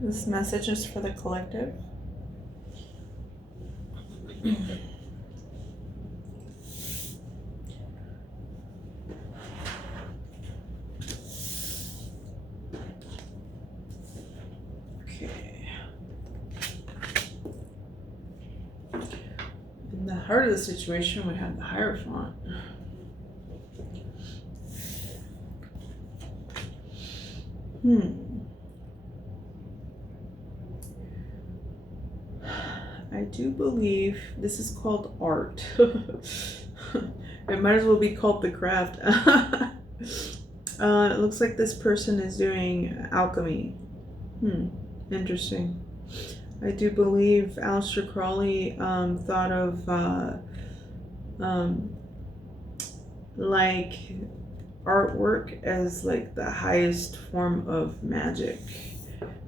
This message is for the collective. Okay. In the heart of the situation, we have the Hierophant. I do believe this is called art. It might as well be called the craft. It looks like this person is doing alchemy. Interesting. I do believe Aleister Crowley thought of like artwork as like the highest form of magic,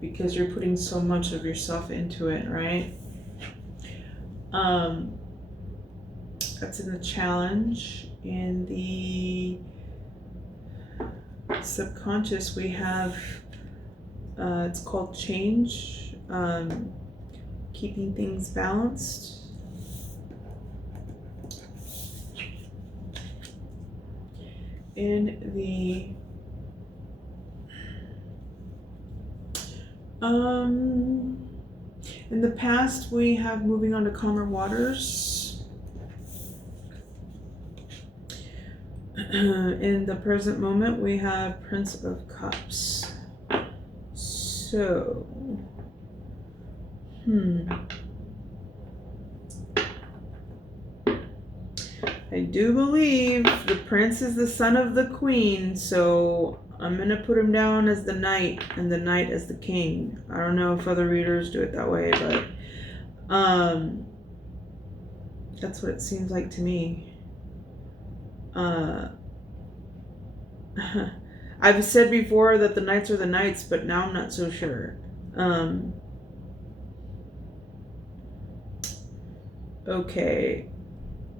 because you're putting so much of yourself into it, right? That's in the challenge. In the subconscious, we have it's called change, keeping things balanced. In the in the past, we have moving on to calmer waters. In the present moment, we have Prince of Cups. So, I do believe the prince is the son of the queen, so I'm going to put him down as the knight and the knight as the king. I don't know if other readers do it that way, but that's what it seems like to me. I've said before that the knights are the knights, but now I'm not so sure. Okay.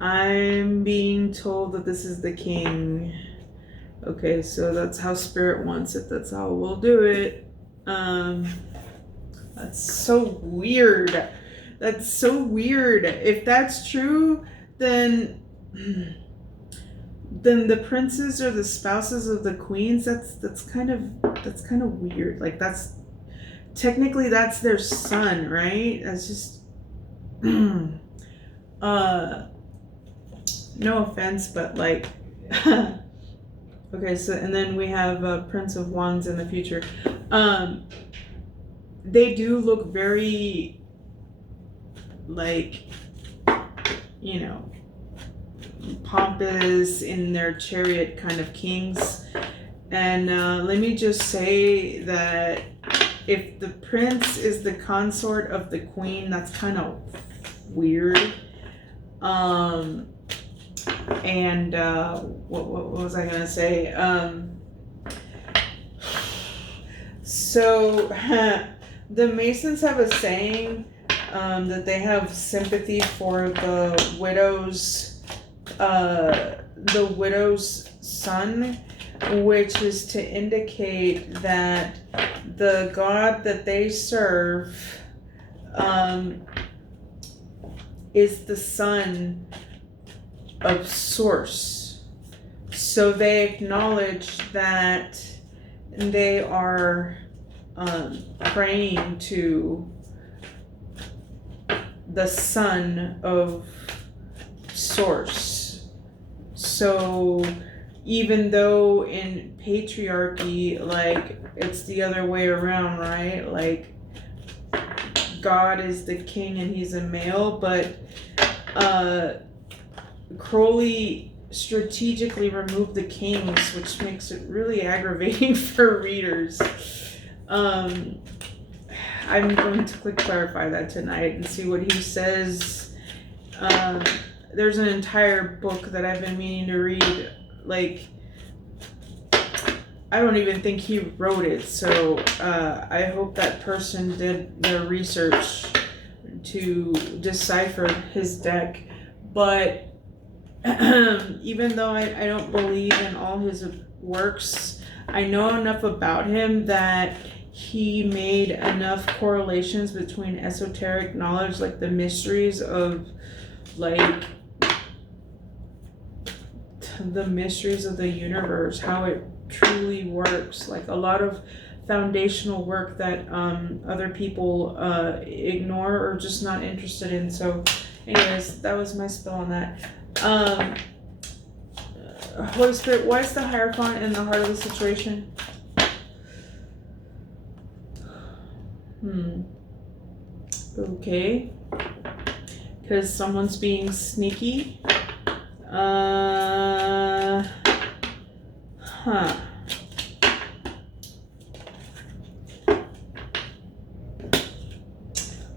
I'm being told that this is the king. Okay, so that's how spirit wants it. That's how we'll do it. That's so weird. That's so weird. If that's true, then the princes are the spouses of the queens. That's kind of weird. Like that's technically that's their son, right? That's just no offense, but like okay, so and then we have Prince of Wands in the future. They do look very like, you know, pompous in their chariot kind of kings. And let me just say that if the prince is the consort of the queen, that's kind of weird. And what was I gonna say? So the Masons have a saying that they have sympathy for the widow's son, which is to indicate that the god that they serve is the son of Source. So they acknowledge that they are praying to the son of Source. So even though in patriarchy, like it's the other way around, right? Like God is the king and he's a male, but Crowley strategically removed the kings, which makes it really aggravating for readers. I'm going to quick clarify that tonight and see what he says. There's an entire book that I've been meaning to read. Like, I don't even think he wrote it, so I hope that person did their research to decipher his deck. But even though I don't believe in all his works, I know enough about him that he made enough correlations between esoteric knowledge, like the mysteries of like the mysteries of the universe, how it truly works, like a lot of foundational work that other people ignore or just not interested in. So anyways, that was my spell on that. Holy Spirit, why is the Hierophant in the heart of the situation? Okay. Because someone's being sneaky.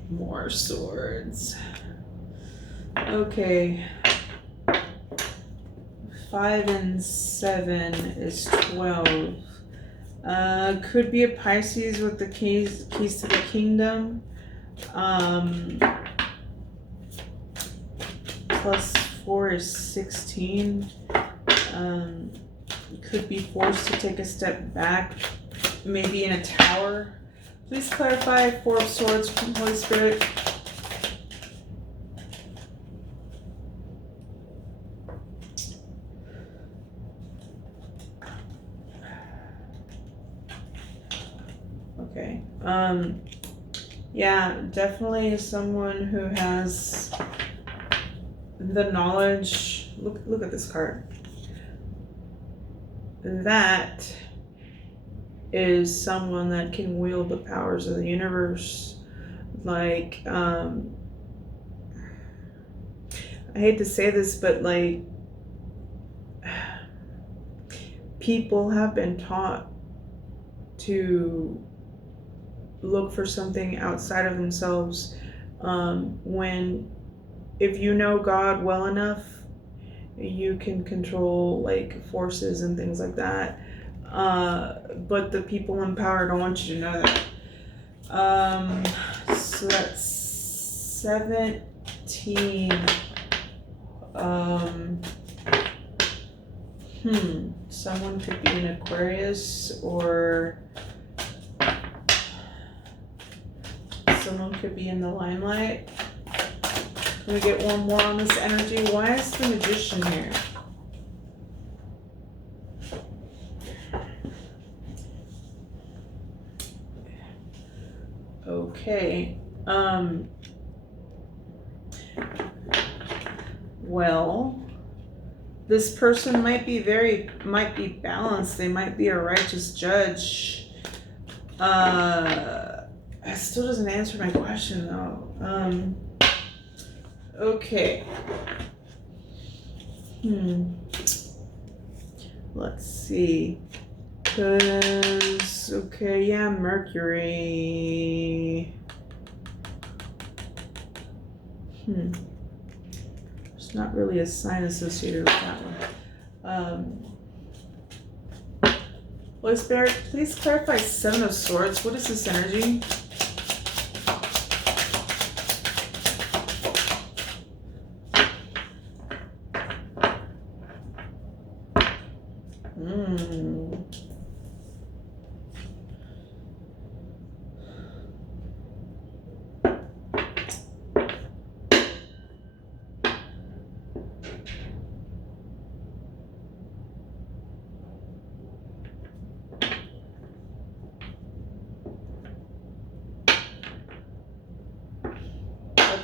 More swords. Okay. 5 and 7 is 12. Could be a Pisces with the keys to the kingdom. Plus 4 is 16. Could be forced to take a step back, maybe in a tower. Please clarify 4 of Swords from Holy Spirit. Okay. Yeah, definitely someone who has the knowledge. Look at this card. That is someone that can wield the powers of the universe. Like, I hate to say this, but like, people have been taught to look for something outside of themselves. If you know God well enough, you can control like forces and things like that. But the people in power don't want you to know that. So that's 17. Someone could be an Aquarius, or someone could be in the limelight. Can we get one more on this energy? Why is the Magician here? Okay. Well, this person might be balanced. They might be a righteous judge. That still doesn't answer my question though. Okay. Let's see. Okay, yeah, Mercury. There's not really a sign associated with that one. Holy Spirit, please clarify 7 of Swords. What is this energy?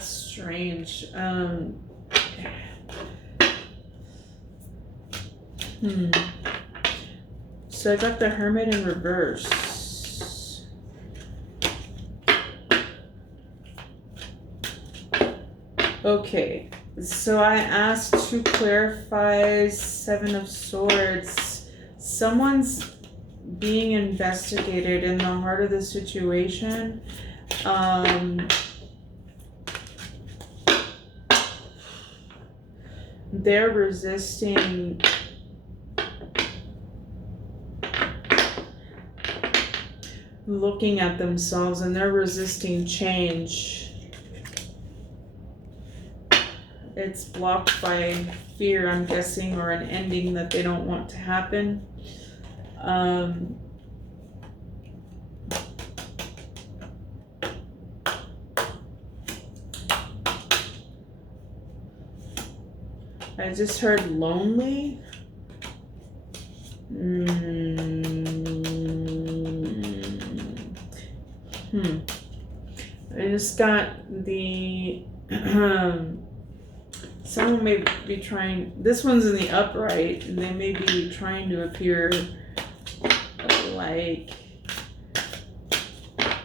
Strange. So I got the Hermit in reverse. Okay, so I asked to clarify 7 of Swords. Someone's being investigated in the heart of the situation. They're resisting looking at themselves, and they're resisting change. It's blocked by fear, I'm guessing, or an ending that they don't want to happen. I just heard lonely. I just got the someone may be trying, this one's in the upright, and they may be trying to appear like, I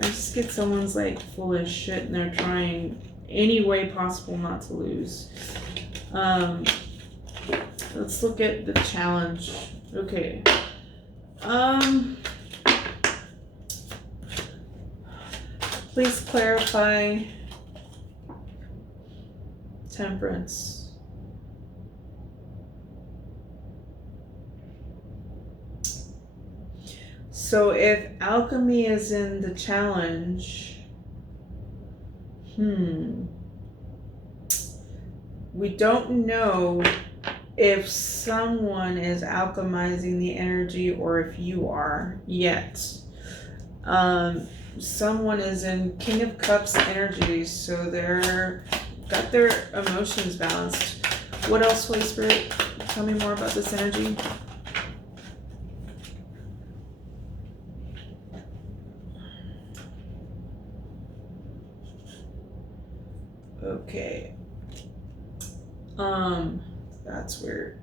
just get someone's like full of shit and they're trying any way possible not to lose. Let's look at the challenge. Okay. Please clarify temperance. So if alchemy is in the challenge, we don't know if someone is alchemizing the energy or if you are yet. Someone is in King of Cups energy, so they're got their emotions balanced. What else, Holy Spirit? Tell me more about this energy. Okay. That's weird.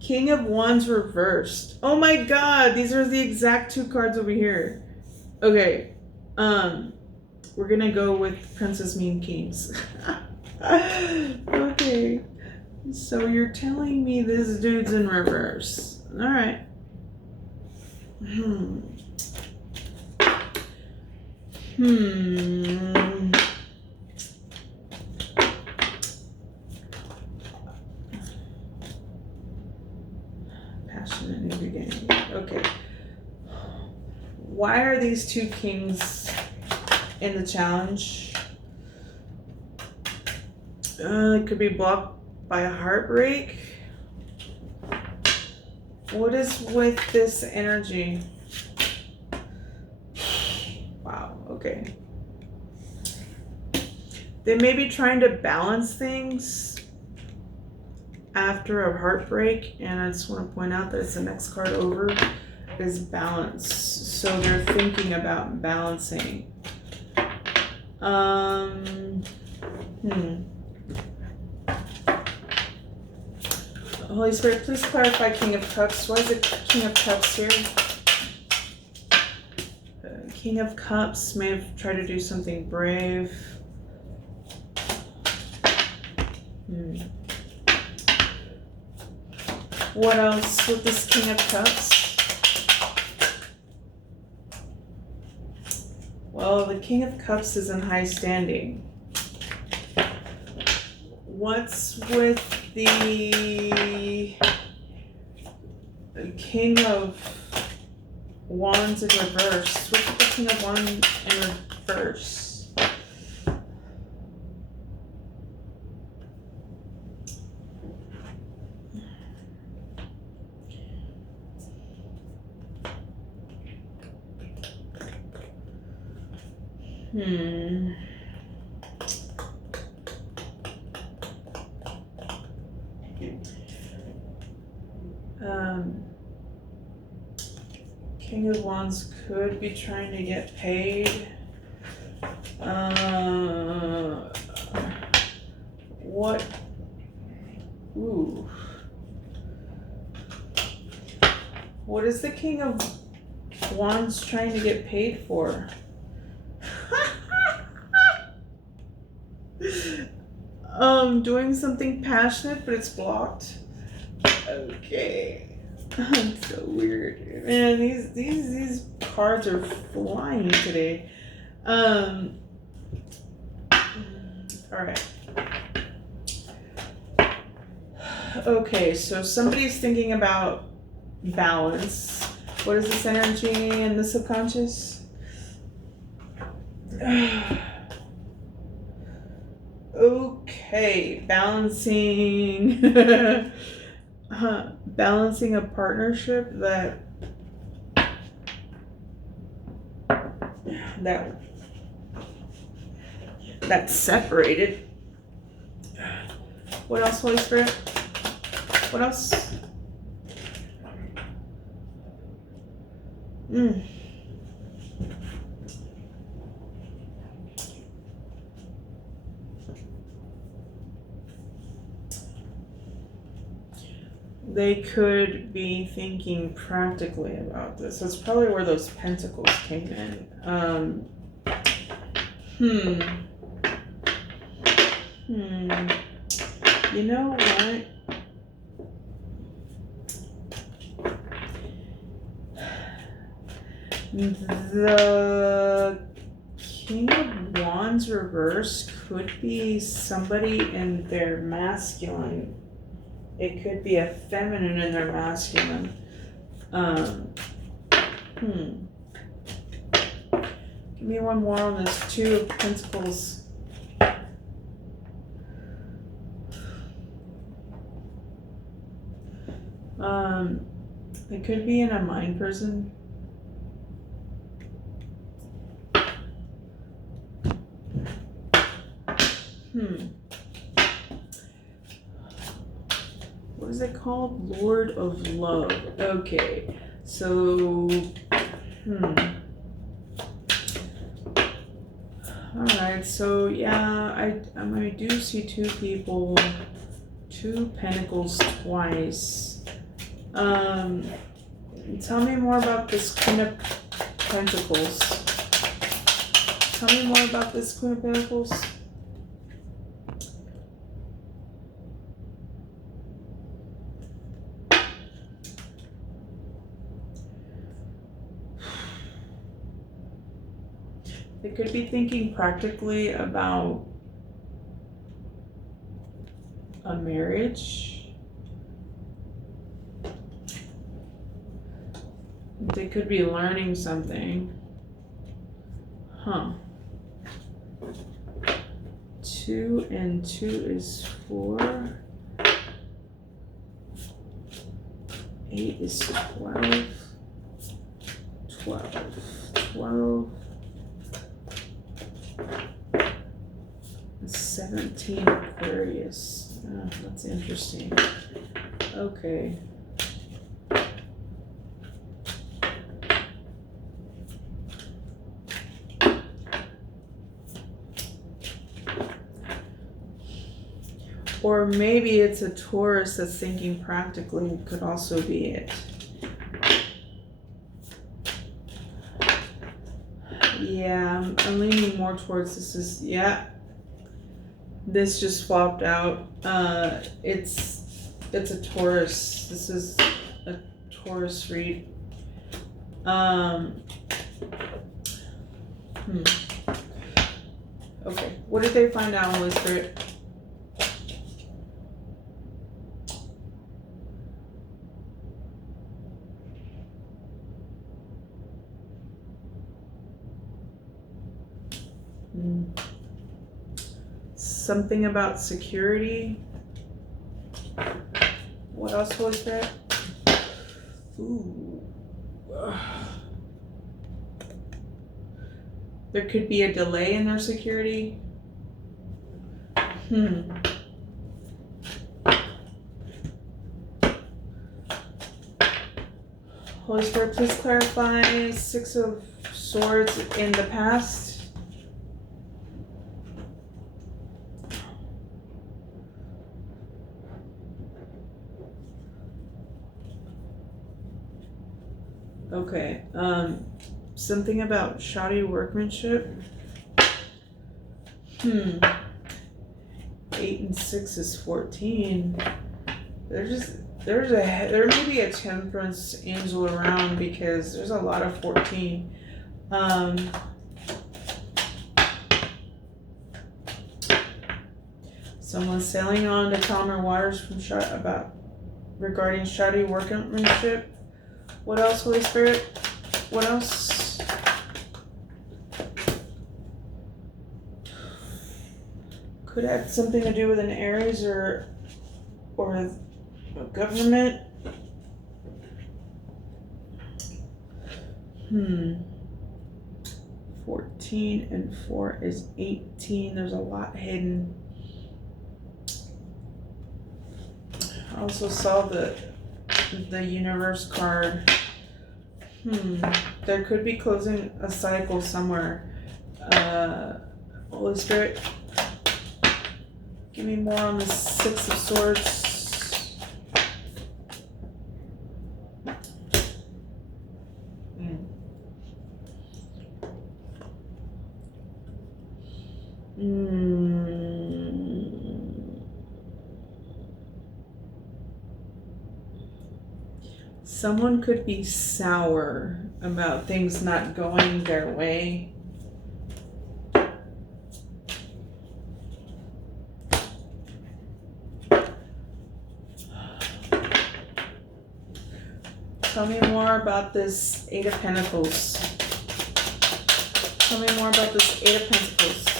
King of Wands reversed. Oh my god, these are the exact two cards over here. Okay. We're gonna go with Princess Mean Kings. Okay. So you're telling me this dude's in reverse. Alright. Passionate new beginning. Okay. Why are these two kings in the challenge? It could be blocked by a heartbreak. What is with this energy? Wow, okay. They may be trying to balance things after a heartbreak, and I just want to point out that it's the next card over is balance. So they're thinking about balancing. Holy Spirit, please clarify King of Cups. Why is it King of Cups here? King of Cups may have tried to do something brave. What else with this King of Cups? Well, the King of Cups is in high standing. What's with the King of Wands in reverse? What's with the King of Wands in reverse? King of Wands could be trying to get paid. What? Ooh. What is the King of Wands trying to get paid for? Doing something passionate, but it's blocked. Okay. That's so weird. Man, these cards are flying today. Alright. Okay, so somebody's thinking about balance. What is this energy in the subconscious? Okay, balancing balancing a partnership that that's separated. What else, Holy Spirit? What else? They could be thinking practically about this. That's probably where those pentacles came in. You know what? The King of Wands reverse could be somebody in their masculine. It could be a feminine in their masculine. Give me one more on this Two of Pentacles. It could be in a mind prison. What is it called? Lord of Love. Okay, so alright, so yeah, I do see two people, two pentacles twice. Tell me more about this Queen of Pentacles. Tell me more about this Queen of Pentacles. They could be thinking practically about a marriage. They could be learning something. 2 and 2 is 4. 8 is 12. 12. 17 Aquarius. Oh, that's interesting. Okay. Or maybe it's a Taurus that's thinking practically, could also be it. Yeah, I'm leaning more towards this this just flopped out. It's a Taurus. This is a Taurus read. Okay, what did they find out, Holy Spirit? Something about security. What else, Holy Spirit? Ooh. There could be a delay in their security. Holy Spirit, please clarify 6 of Swords in the past. Okay, something about shoddy workmanship. 8 and 6 is 14. There may be a temperance angel around because there's a lot of 14. Someone's sailing on to calmer waters regarding shoddy workmanship. What else, Holy Spirit? What else? Could have something to do with an Aries or a government. 14 and 4 is 18. There's a lot hidden. I also saw the universe card. There could be closing a cycle somewhere. Holy Spirit, give me more on the Six of Swords. Someone could be sour about things not going their way. Tell me more about this Eight of Pentacles. Tell me more about this Eight of Pentacles.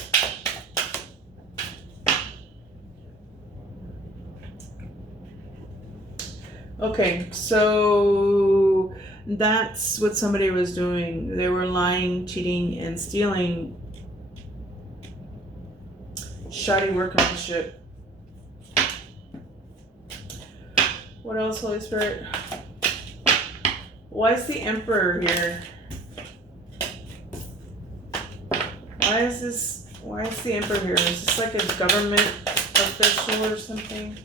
Okay, so that's what somebody was doing. They were lying, cheating, and stealing. Shoddy workmanship. What else, Holy Spirit? Why is the Emperor here? Why is the Emperor here? Is this like a government official or something?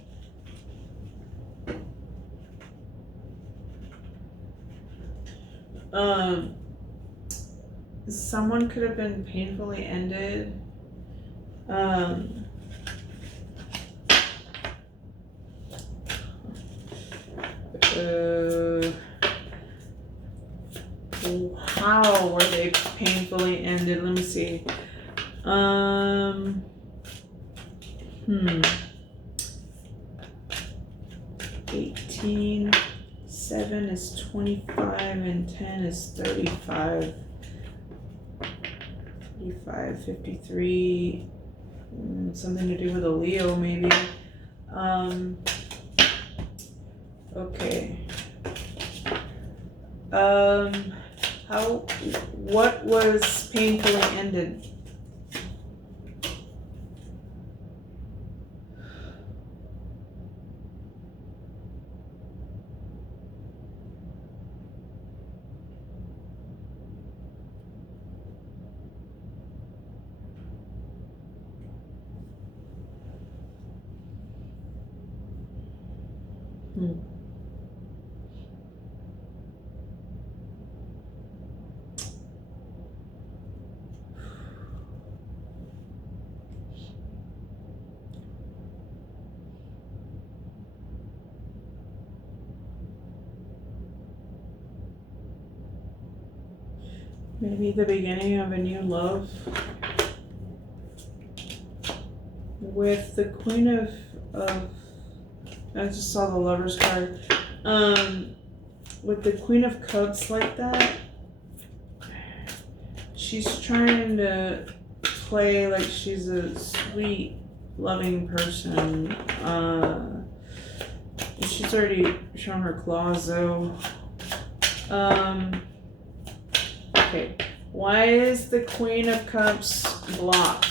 Someone could have been painfully ended. How were they painfully ended? Let me see. 18, 7 is 25, and 10 is 35. 35, 53. Something to do with a Leo, maybe. Okay. What was painfully ended? Maybe the beginning of a new love. With the Queen of I just saw the Lover's card. With the Queen of Cups like that, she's trying to play like she's a sweet, loving person. She's already shown her claws though. Okay, why is the Queen of Cups blocked?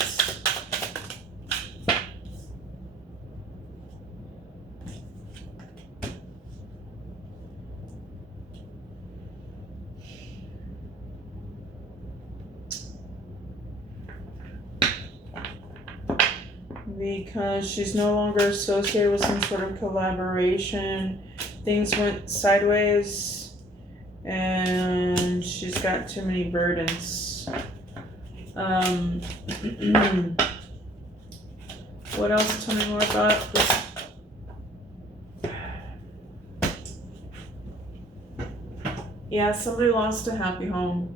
Because she's no longer associated with some sort of collaboration. Things went sideways and she's got too many burdens. What else? Tell me more about this. Yeah, somebody lost a happy home.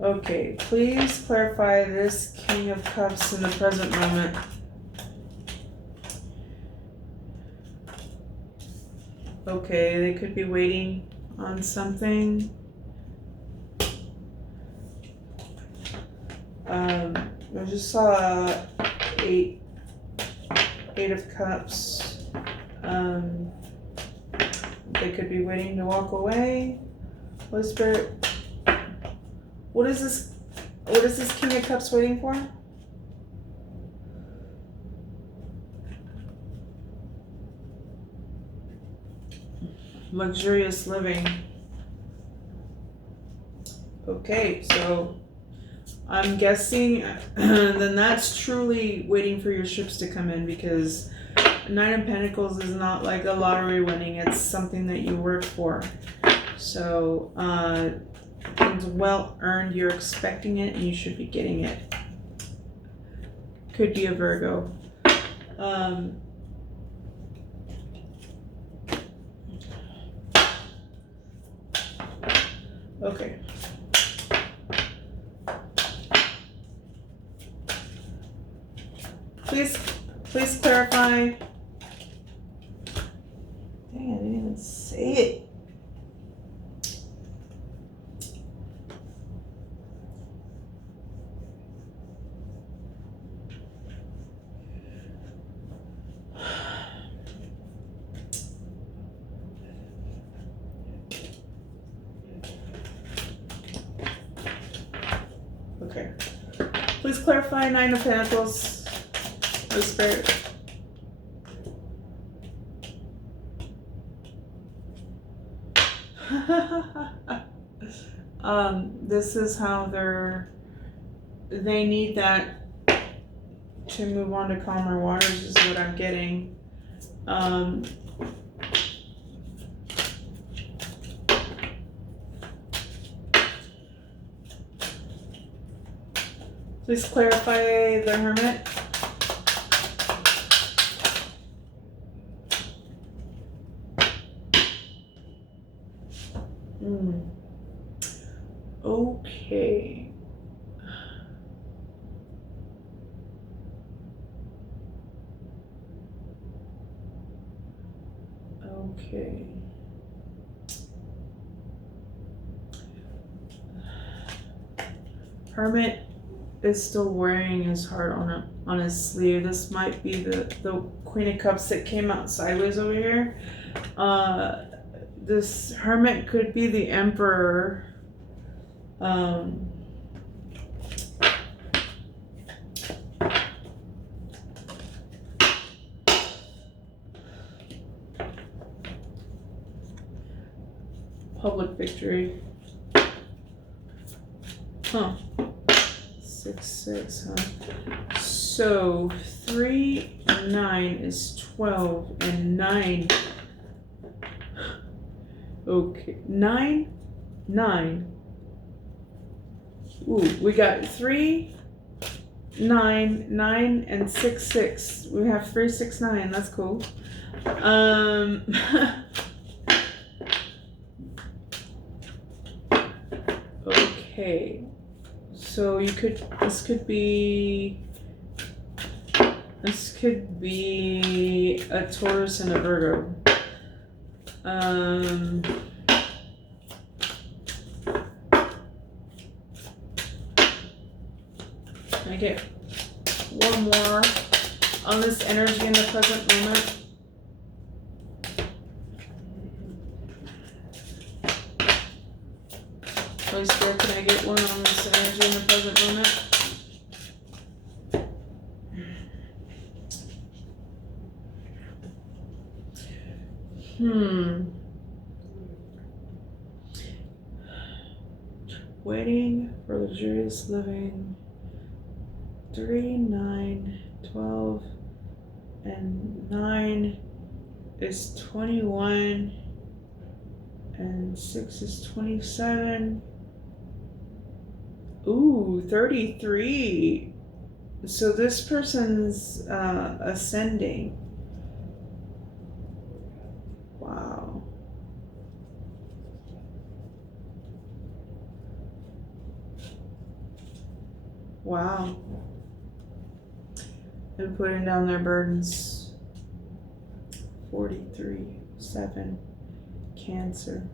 Okay, please clarify this King of Cups in the present moment. Okay, they could be waiting on something. I just saw 8 Eight of Cups. They could be waiting to walk away. Holy Spirit. What is this? What is this King of Cups waiting for? Luxurious living. Okay, so I'm guessing then that's truly waiting for your ships to come in, because Nine of Pentacles is not like a lottery winning. It's something that you work for. So it's well earned. You're expecting it and you should be getting it. Could be a Virgo. Okay. Please clarify. Dang, I didn't even say it. Okay. Please clarify Nine of Pentacles. Holy Spirit. This is how they need that to move on to calmer waters is what I'm getting. Please clarify the Hermit. Okay. Okay. Hermit is still wearing his heart on his sleeve. This might be the Queen of Cups that came out sideways over here. This Hermit could be the Emperor. Public victory. Huh. 6-6, huh? So 3 and 9 is 12, and 9. Okay, 9. Ooh, we got 3, 9, 9, and 6, 6. We have 3, 6, 9. That's cool. Okay. So this could be a Taurus and a Virgo. Can I get one more on this energy in the present moment? Holy Spirit, can I get one on this energy in the present moment? Waiting for luxurious living. 3, 9, 12, and 9 is 21, and 6 is 27. Ooh, 33. So this person's ascending. Wow. Wow. And putting down their burdens. 43, 7, Cancer.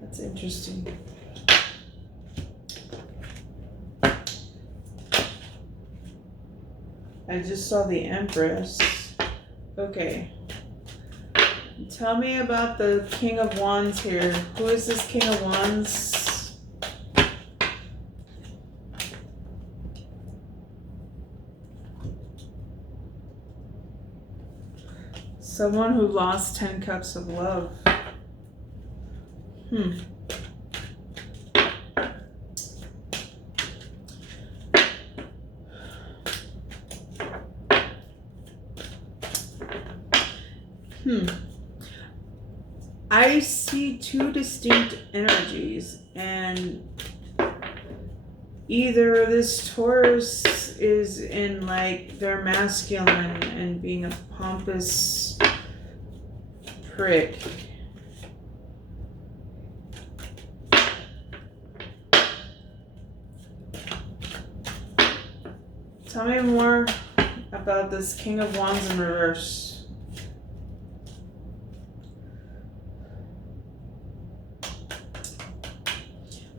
That's interesting. I just saw the Empress. Okay. Tell me about the King of Wands here. Who is this King of Wands? Someone who lost 10 cups of love. I see two distinct energies, and either this Taurus is in like their masculine and being a pompous prick. Tell me more about this King of Wands in reverse.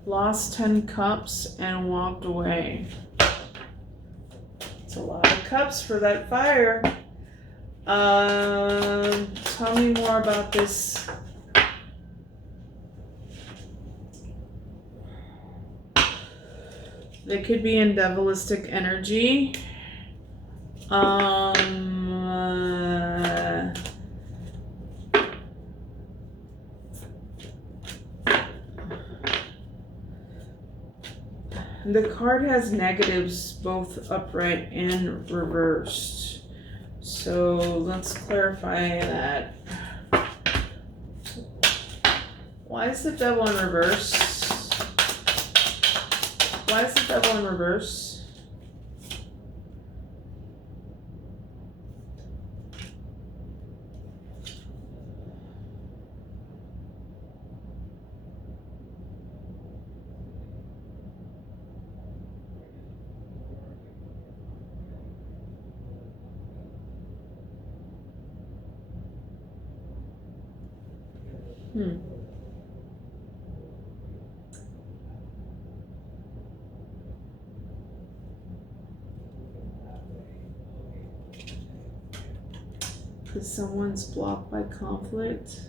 Lost 10 cups and walked away. It's a lot of cups for that fire. Tell me more about this. They could be in devilistic energy. The card has negatives both upright and reversed. So let's clarify that. Why is the devil in reverse? Why is the devil in reverse? Because someone's blocked by conflict.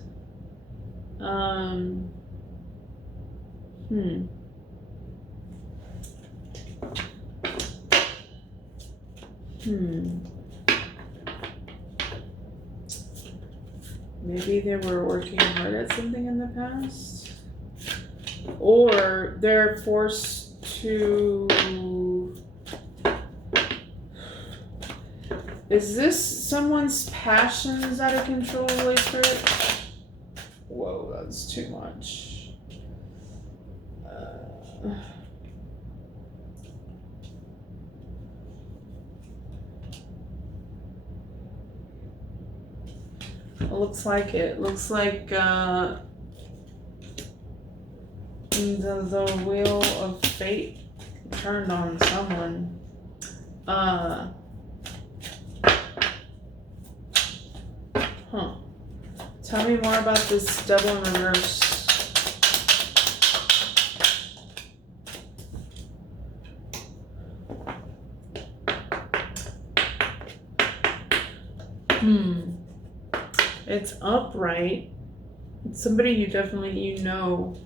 Maybe they were working hard at something in the past. Or they're forced to... Is this someone's passions out of control, Holy Spirit? Whoa, that's too much. It looks like it. Looks like the wheel of fate turned on someone. Tell me more about this devil in reverse. It's upright. It's somebody you definitely know.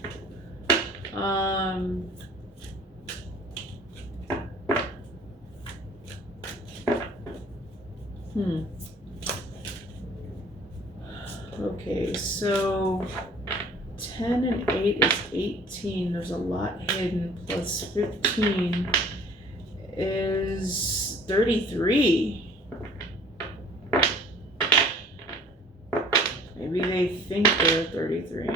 Okay, so 10 and 8 is 18. There's a lot hidden. Plus 15 is 33. Maybe they think they're 33.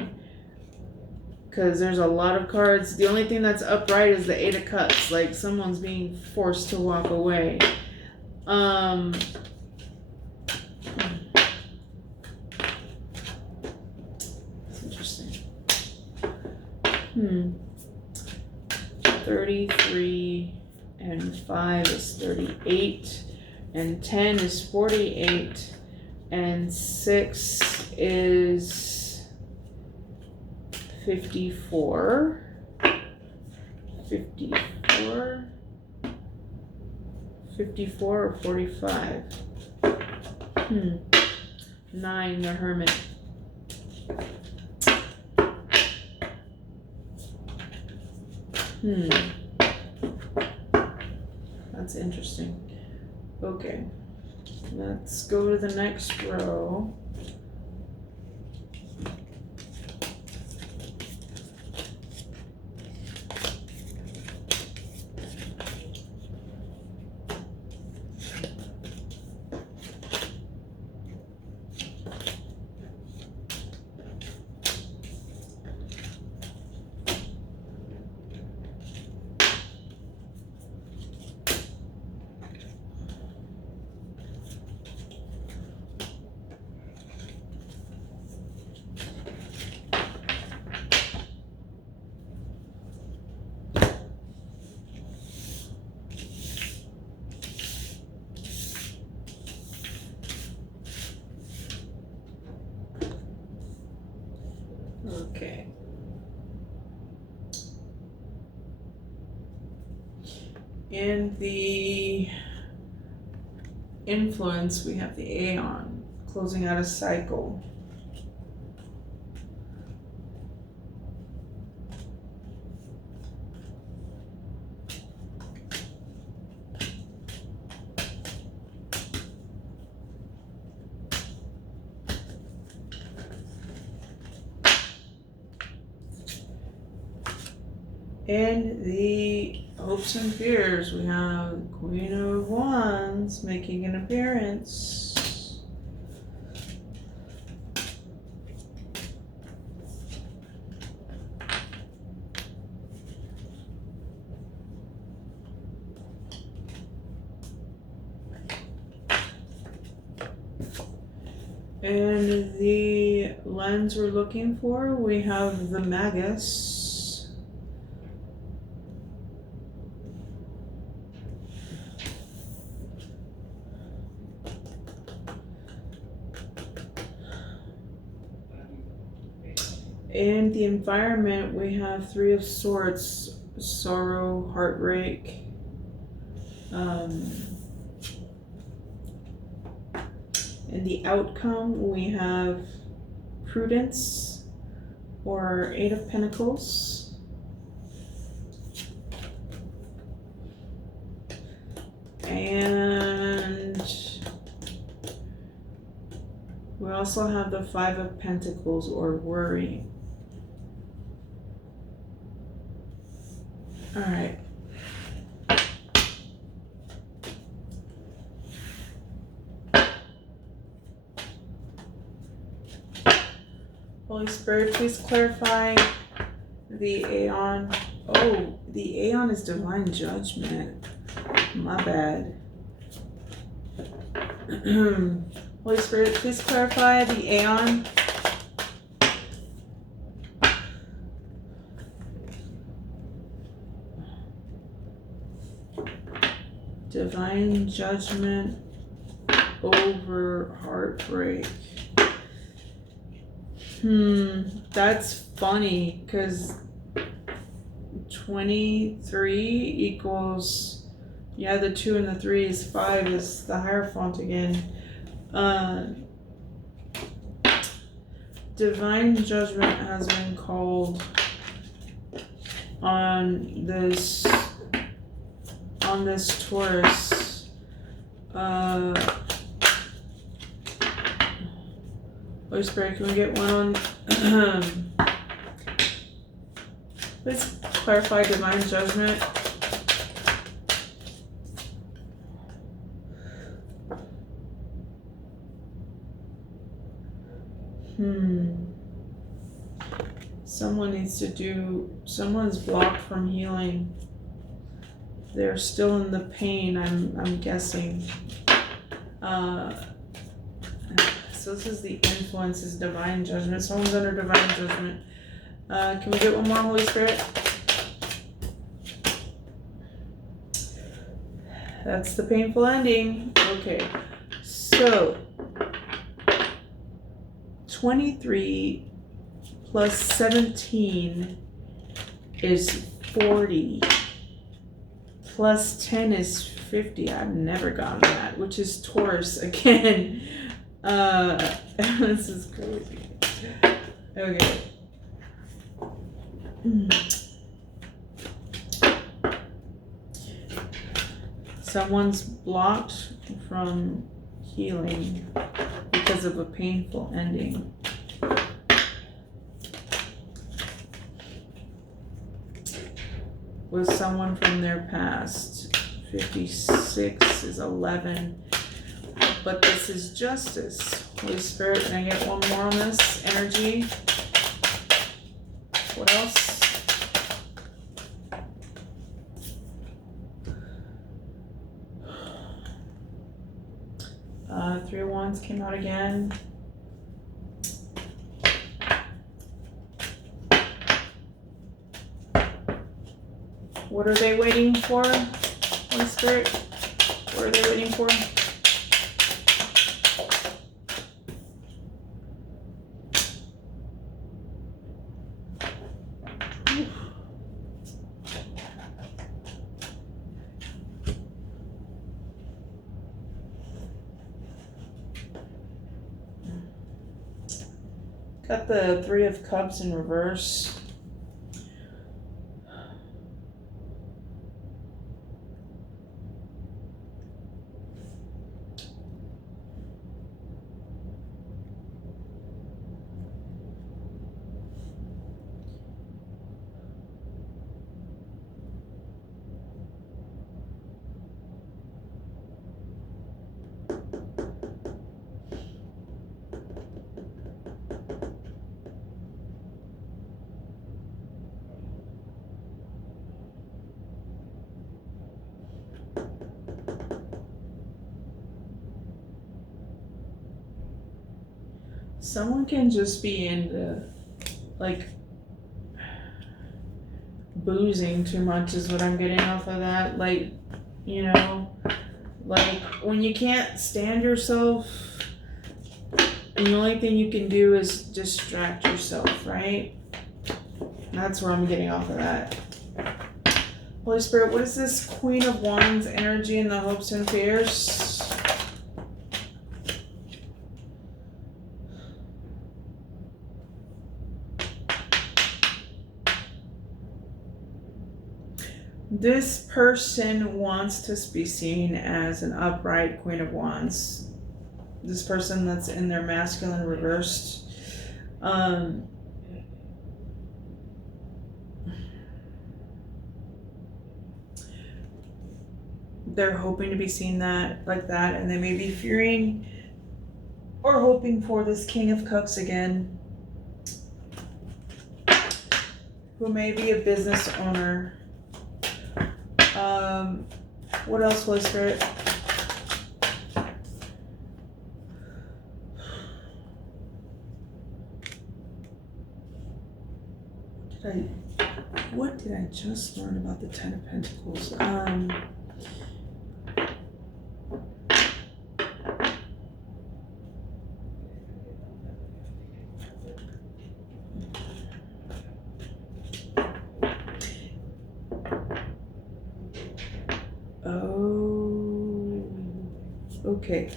Because there's a lot of cards. The only thing that's upright is the 8 of Cups. Like someone's being forced to walk away. That's interesting. 33 and 5 is 38. And 10 is 48. And 6 is 54. 54 or 45? 9, the Hermit. That's interesting. Okay, let's go to the next row. Okay. In the influence, we have the Aeon closing out a cycle. In the hopes and fears, we have Queen of Wands making an appearance. And the lens we're looking for, we have the Magus. In the environment, we have 3 of Swords, sorrow, heartbreak. In the outcome, we have prudence or 8 of Pentacles. And we also have the 5 of Pentacles or worry. All right. Holy Spirit, please clarify the Aeon. Oh, the Aeon is divine judgment. My bad. Holy Spirit, please clarify the Aeon. Divine judgment over heartbreak. That's funny because 23 equals, yeah, the 2 and the 3 is 5 is the Hierophant again. Divine judgment has been called on this Taurus. Holy Spirit, can we get one on? Let's clarify divine judgment. Someone's blocked from healing. They're still in the pain, I'm guessing. So this is the influence, is divine judgment. Someone's under divine judgment. Can we get one more, Holy Spirit? That's the painful ending. Okay, so 23 plus 17 is 40. plus 10 is 50. I've never gotten that, which is Taurus again. This is crazy. Okay. Someone's blocked from healing because of a painful ending. With someone from their past. 56 is 11. But this is justice. Holy Spirit, can I get one more on this? Energy. What else? Three of Wands came out again. What are they waiting for? Holy Spirit, what are they waiting for? Got the Three of Cups in reverse. Someone can just be into, like, boozing too much is what I'm getting off of that. Like, you know, like when you can't stand yourself and the only thing you can do is distract yourself, right? That's where I'm getting off of that. Holy Spirit, what is this Queen of Wands energy in the hopes and fears? This person wants to be seen as an upright Queen of Wands. This person that's in their masculine reversed. They're hoping to be seen like that, and they may be fearing or hoping for this King of Cups again, who may be a business owner. What else, Holy Spirit? What did I just learn about the Ten of Pentacles? Okay,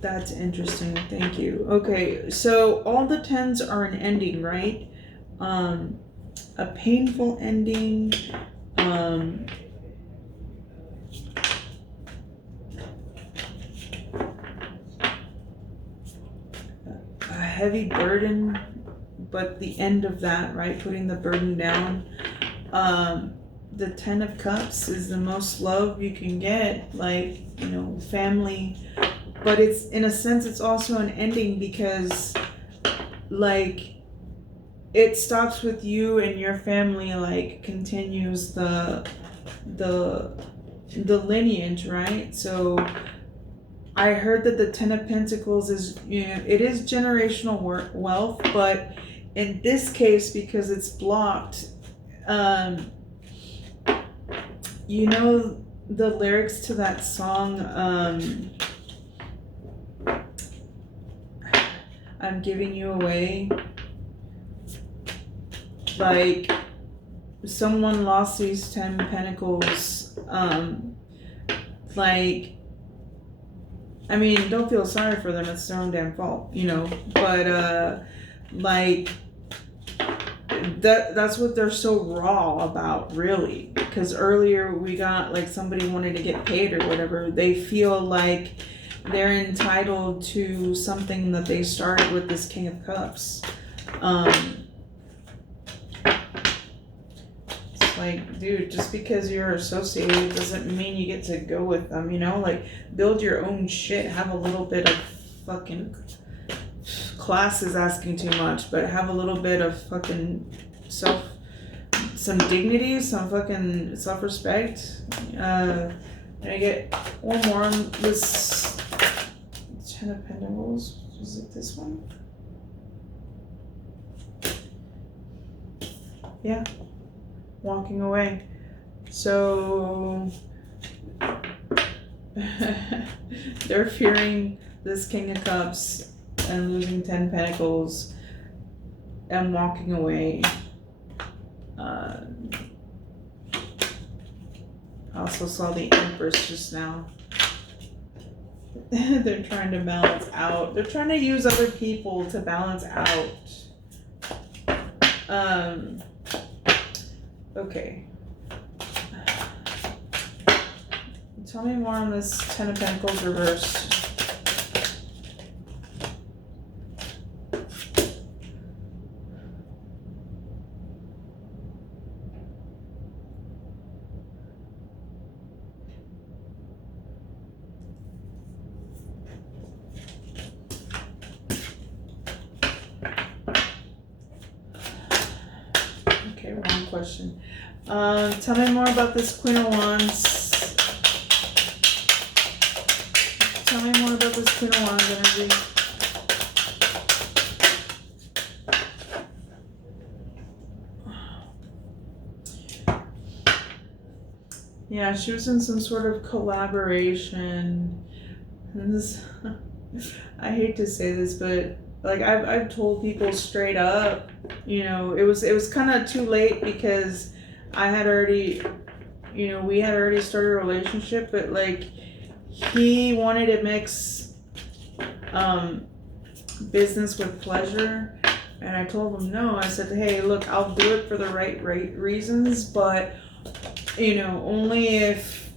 that's interesting. Thank you. Okay, so all the tens are an ending, right? A painful ending. A heavy burden, but the end of that, right? Putting the burden down. The Ten of Cups is the most love you can get, like, you know, family, but it's, in a sense, it's also an ending because, like, it stops with you and your family, like, continues the lineage, right? So I heard that the Ten of Pentacles is, you know, it is generational wealth, but in this case, because it's blocked, you know the lyrics to that song, I'm giving you away? Like, someone lost these 10 pentacles Like, I mean, don't feel sorry for them. It's their own damn fault, you know. But like that's what they're so raw about, really. Because earlier we got like somebody wanted to get paid or whatever. They feel like they're entitled to something that they started with this King of Cups. It's like, dude, just because you're associated doesn't mean you get to go with them, you know? Like, build your own shit. Have a little bit of fucking... Class is asking too much, but have a little bit of fucking some dignity, some fucking self-respect. Can I get one more on this Ten of Pentacles? Is it this one? Yeah. Walking away. So they're fearing this King of Cups and losing 10 Pentacles and walking away. I also saw the Empress just now. They're trying to balance out. They're trying to use other people to balance out. Okay. Tell me more on this Ten of Pentacles reversed. Okay, wrong question. Tell me more about this Queen of Wands. Tell me more about this Queen of Wands energy. Yeah, she was in some sort of collaboration. And this, I hate to say this, but like I've told people straight up, you know, it was kind of too late because I had already, you know, we had already started a relationship, but like he wanted to mix business with pleasure, and I told him no. I said, hey, look, I'll do it for the right reasons, but you know, only if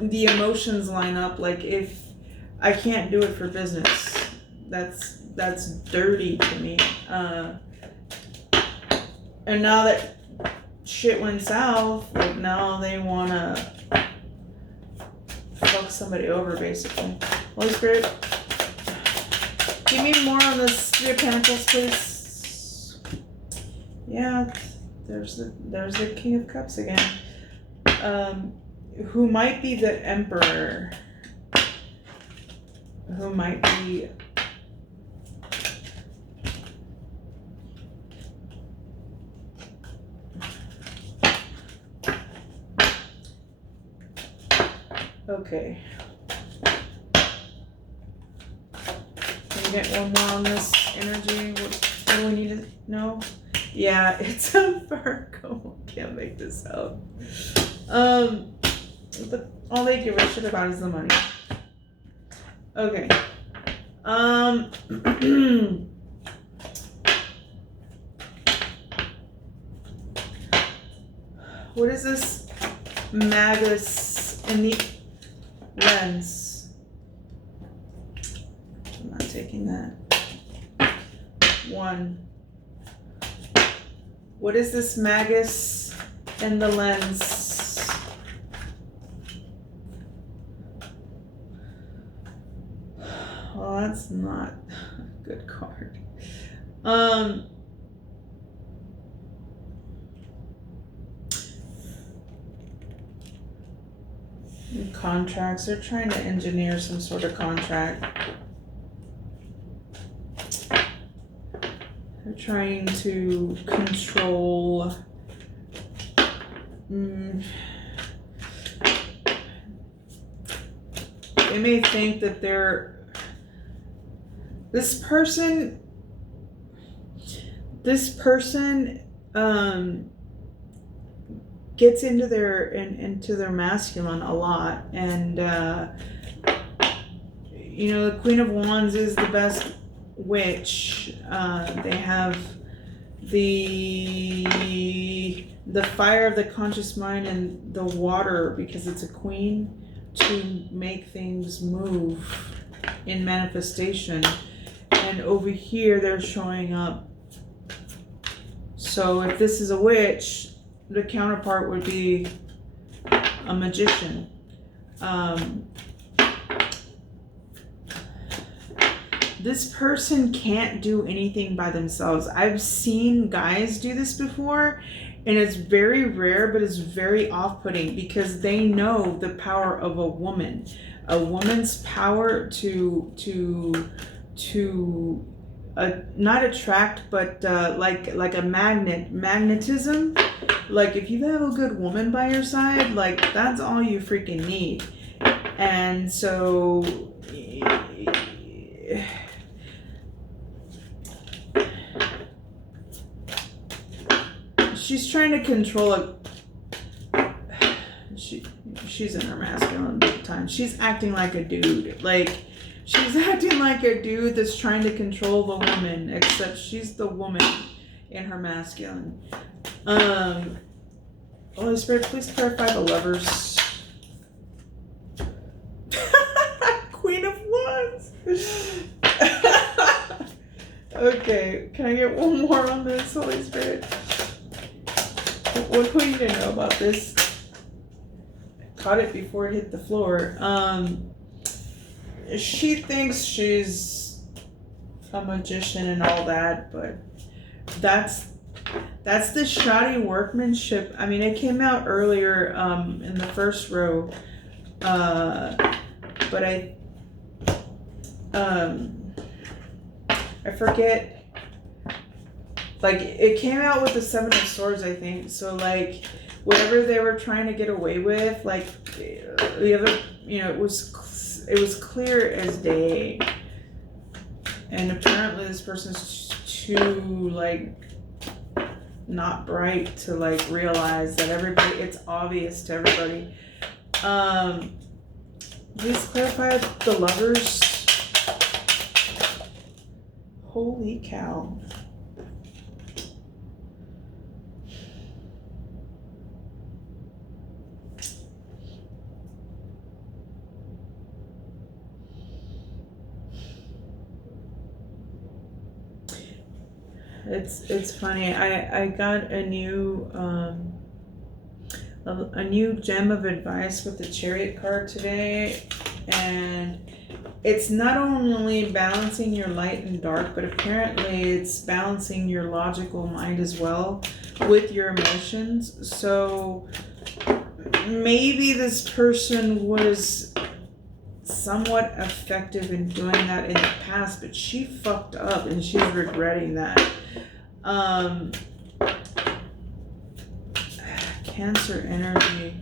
the emotions line up. Like, if I can't do it for business, that's dirty to me. And now that shit went south, like now they wanna fuck somebody over, basically. Holy Spirit, give me more on this Three of Pentacles, please. Yeah, there's the King of Cups again. Who might be the Emperor? Who might be... Okay. Can we get one more on this energy? What do we need to know? Yeah, it's a Virgo. Can't make this up. But all they give a shit about is the money. Okay. What is this Magus in the lens? I'm not taking that. One. What is this Magus in the lens? Well, that's not a good card. Contracts. They're trying to engineer some sort of contract. They're trying to control. They may think that they're... This person gets into their masculine a lot, and you know, the Queen of Wands is the best witch. They have the fire of the conscious mind and the water, because it's a queen, to make things move in manifestation. And over here they're showing up. So if this is a witch, the counterpart would be a magician. This person can't do anything by themselves. I've seen guys do this before, and it's very rare, but it's very off-putting, because they know the power of a woman. A woman's power to not attract, but like a magnetism. Like if you have a good woman by your side, like that's all you freaking need. And so she's trying to control she's in her masculine big time. She's acting like a dude. Like she's acting like a dude that's trying to control the woman, except she's the woman in her masculine. Holy Spirit, please clarify the Lovers. Queen of Wands. Okay, can I get one more on this, Holy Spirit? What do you need to know about this? I caught it before it hit the floor. She thinks she's a magician and all that, but that's the shoddy workmanship. I mean, it came out earlier in the first row, but I forget. Like, it came out with the Seven of Swords, I think. So, like, whatever they were trying to get away with, like, the other, you know, it was clear as day. And apparently this person's too, like, not bright to, like, realize that it's obvious to everybody. Please clarify the Lovers. Holy cow. It's funny. I got a new gem of advice with the Chariot card today, and it's not only balancing your light and dark, but apparently it's balancing your logical mind as well with your emotions. So maybe this person was somewhat effective in doing that in the past, but she fucked up and she's regretting that. Cancer energy.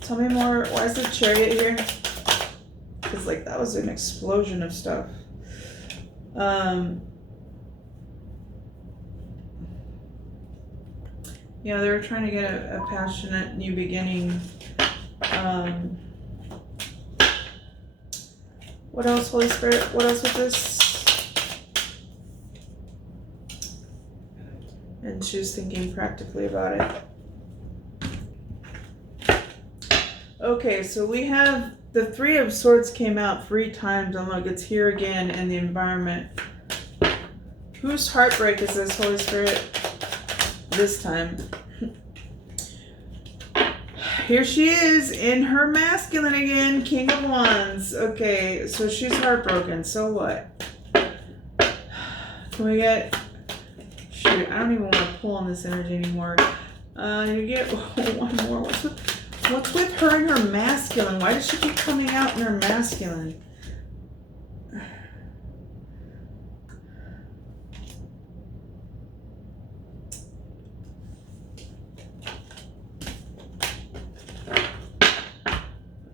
Tell me more. Why is the Chariot here? Because, like, that was an explosion of stuff. Yeah, they were trying to get a passionate new beginning. What else, Holy Spirit? What else with this? And she was thinking practically about it. Okay, so we have the Three of Swords came out 3 times, and look, it's here again in the environment. Whose heartbreak is this, Holy Spirit? This time. Here she is in her masculine again, King of Wands. Okay, so she's heartbroken. So what? Can we get... Shoot, I don't even want to pull on this energy anymore. You get one more. What's with her and her masculine? Why does she keep coming out in her masculine?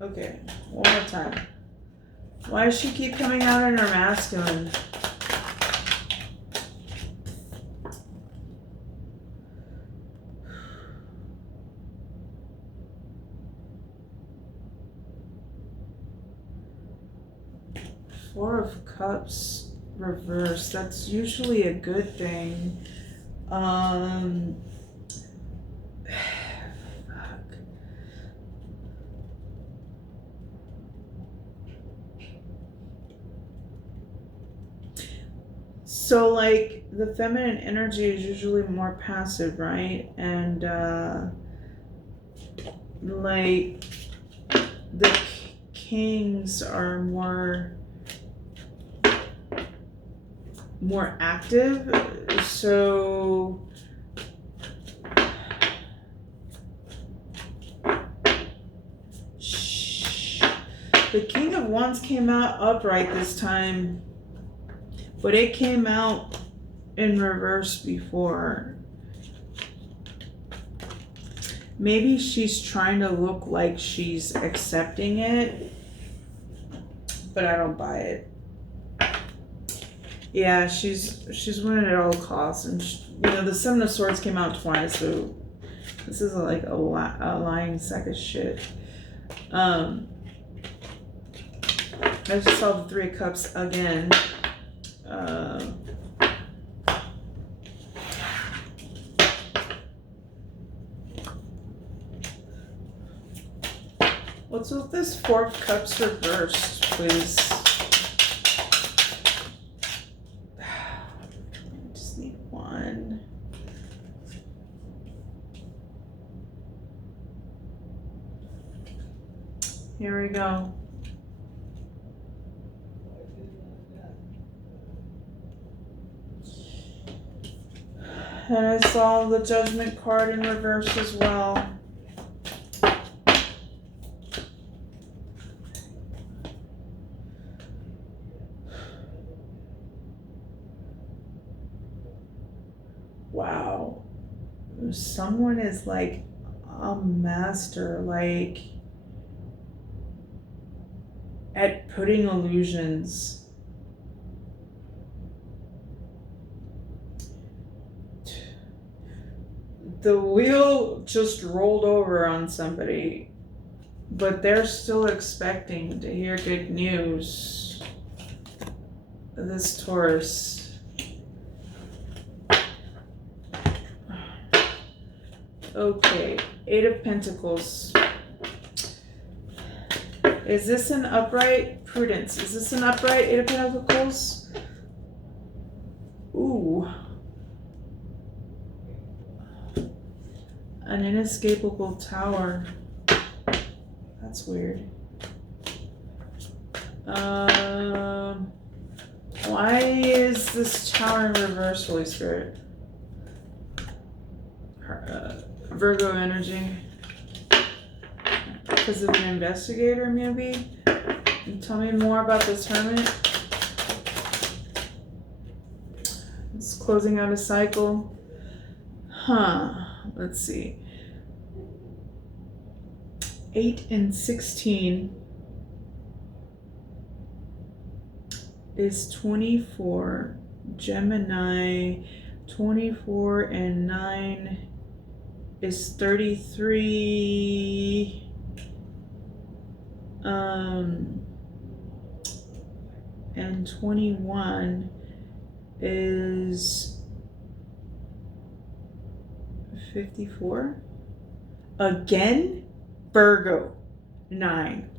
Okay, one more time. Why does she keep coming out in her masculine? Four of Cups reversed. That's usually a good thing. Fuck. So like the feminine energy is usually more passive, right? And like the kings are more active. So the King of Wands came out upright this time, but it came out in reverse before. Maybe she's trying to look like she's accepting it, but I don't buy it. Yeah, she's winning at all costs, and the Seven of Swords came out twice, so this is like a lying sack of shit. I just saw the Three of Cups again. What's with this Four of Cups reversed, please? I just need one. Here we go. And I saw the Judgment card in reverse as well. Wow. Someone is like a master, like at putting illusions. The wheel just rolled over on somebody, but they're still expecting to hear good news. This Taurus. Okay, Eight of Pentacles. Is this an upright Prudence? Is this an upright Eight of Pentacles? Ooh. An inescapable tower. That's weird. Why is this tower in reverse, Holy Spirit? Virgo energy. Because of an investigator, maybe? Tell me more about this Hermit. It's closing out a cycle. Huh. Let's see. 8 and 16 is 24. Gemini. 24 and 9 is 33. And 21 is 54. Again? Virgo. 9.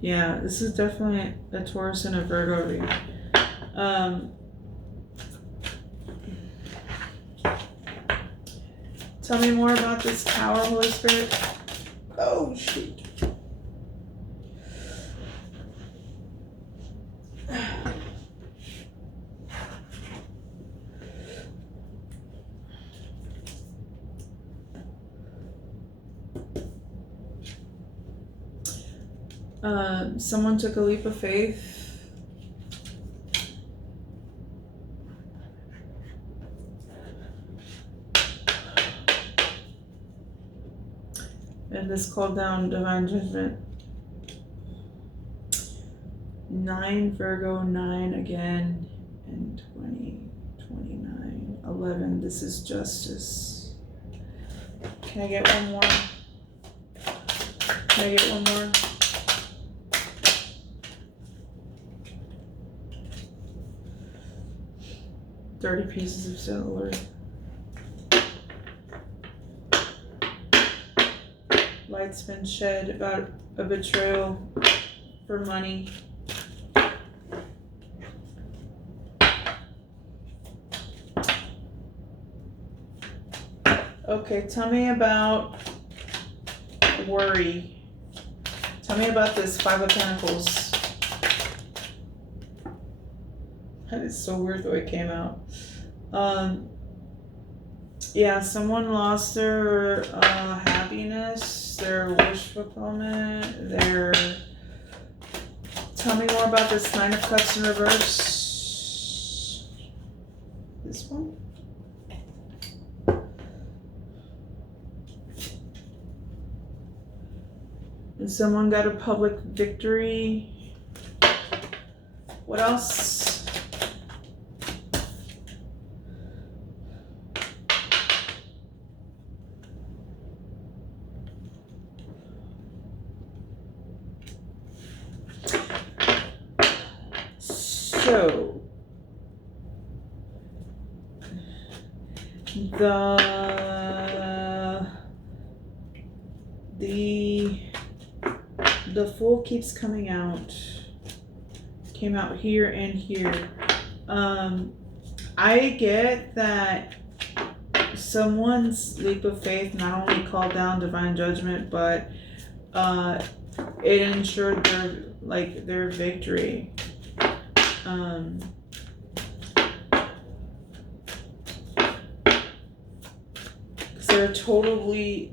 Yeah, this is definitely a Taurus and a Virgo read. Tell me more about this tower, Holy Spirit. Oh, shoot. Someone took a leap of faith. And this called down divine judgment. 9, Virgo, 9 again, and 20, 29, 11. This is justice. Can I get one more? Can I get one more? 30 pieces of silver. Light's been shed about a betrayal for money. Okay, tell me about worry. Tell me about this Five of Pentacles. That is so weird the way it came out. Yeah, someone lost their happiness, their wish fulfillment, their... Tell me more about this Nine of Cups in reverse. This one? And someone got a public victory. What else? So, the Fool keeps coming out. Came out here and here. I get that someone's leap of faith not only called down divine judgment, but it ensured their victory.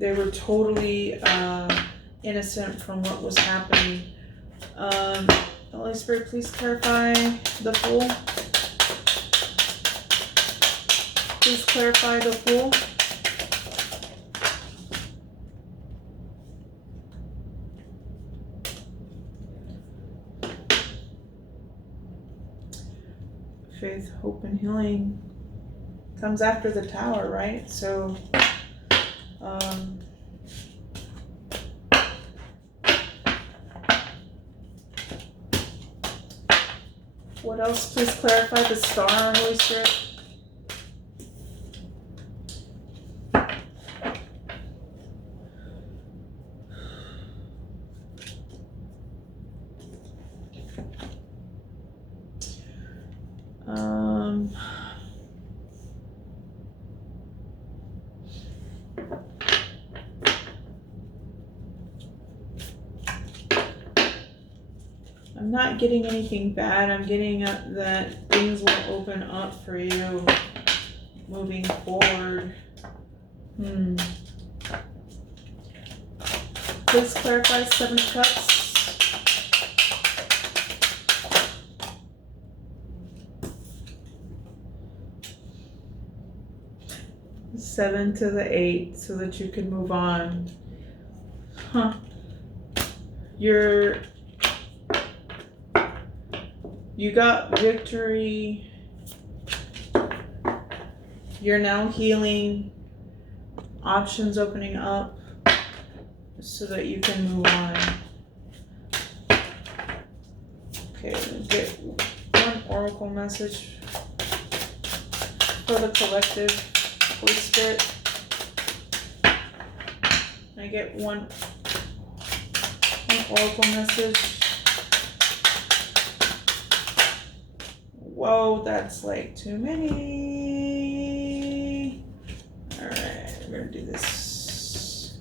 They were totally innocent from what was happening. Holy Spirit, please clarify the Fool. Please clarify the Fool. Faith, hope, and healing comes after the Tower, right? So, what else? Please clarify the Star, Holy Spirit. I'm not getting anything bad. I'm getting that things will open up for you moving forward. Please clarify Seven of Cups. Seven to the 8 so that you can move on. You got victory. You're now healing. Options opening up so that you can move on. Okay, get one oracle message for the collective. Holy Spirit. I get one oracle message. Whoa, that's like too many. Alright, we're gonna do this.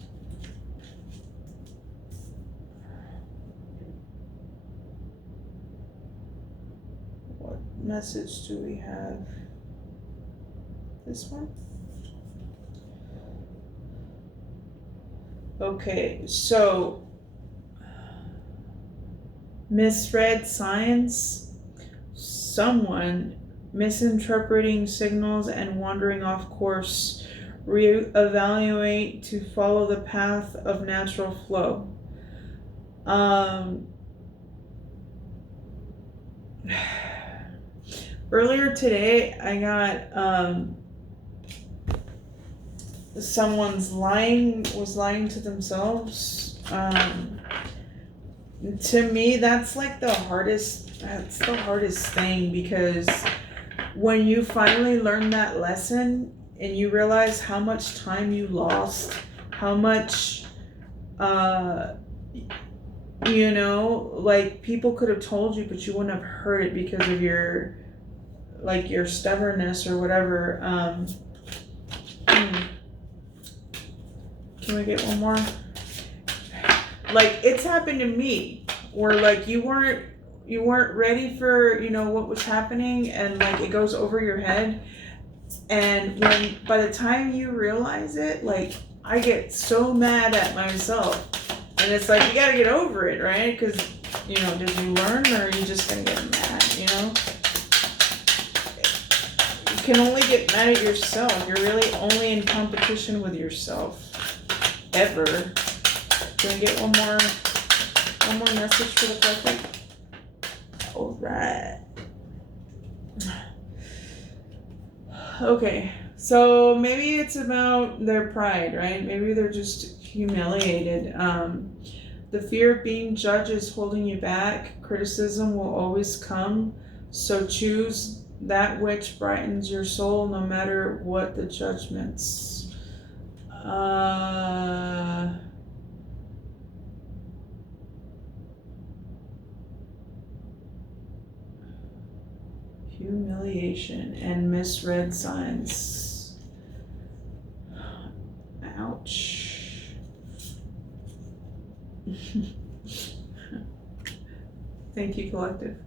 What message do we have? This one? Okay, so misread signs. Someone misinterpreting signals and wandering off course. Reevaluate to follow the path of natural flow. Earlier today, I got someone's was lying to themselves. To me, that's like the hardest thing, because when you finally learn that lesson and you realize how much time you lost, how much, you know, like people could have told you, but you wouldn't have heard it because of your, like your stubbornness or whatever. Can we get one more? Like it's happened to me where like you weren't ready for, you know, what was happening, and like it goes over your head, and when by the time you realize it, like I get so mad at myself, and it's like you gotta get over it, right? Because, you know, did you learn, or are you just gonna get mad, you know? You can only get mad at yourself. You're really only in competition with yourself ever. Can we get one more message for the collective? All right. Okay, so maybe it's about their pride, right? Maybe they're just humiliated. The fear of being judged is holding you back. Criticism will always come, so choose that which brightens your soul, no matter what the judgments. Humiliation and misread signs. Ouch. Thank you, collective.